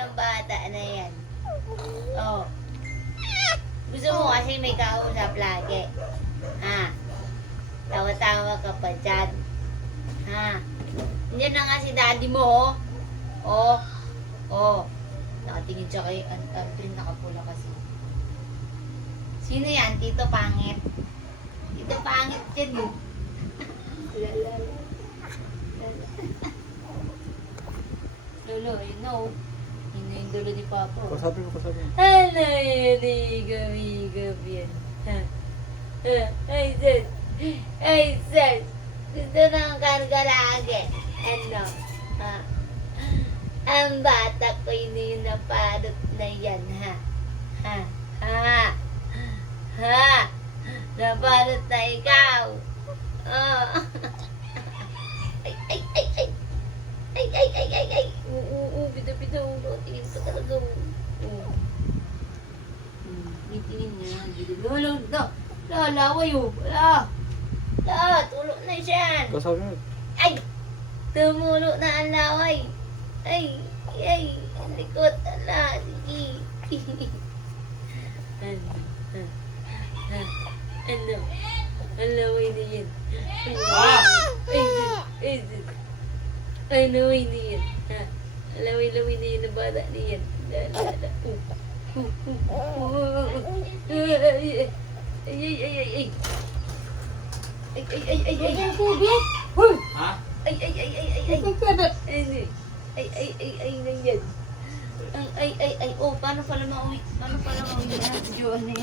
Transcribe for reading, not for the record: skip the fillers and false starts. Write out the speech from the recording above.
ng bata na yan. Oh. Gusto mo kasi may kausap lagi. Ha? Tawa-tawa ka pa dyan. Ha? Yan na nga si daddy mo, oh. Oh. Oh. Nakatingin siya kay Antrin, nakapula kasi. Sino yan? Tito Pangit. Tito Pangit yan, eh. Lalala. Lolo, you know. Yun na yung dulo ni Papa. Kasabi ko. Ano yan, igam yan. Ha? Ay, sis. Ay, sis. Gusto ng karga lagi. Ano? Ha? Ang bata ko yun yung naparot na yan, ha? Ha? Ha? Ha? Naparot na ikaw. Oh. Ay. Bida. Tingin ka talaga. Tingin niya. Bida. Laway, oh. Wala. Tulo na siya. Kasabi mo. Ay! Tumulo na ang laway. Ay! Ang likot. Ala. Sige. Ano? Ang laway na yan. Ay, laway na yan. Ha? Laway na yan ang bata na yan. Ay. Hoy! Ha? Ay. Ay, nandiyan. Oh, paano pala mauwi? Paano pala mauwi na? Diyo, ano yan?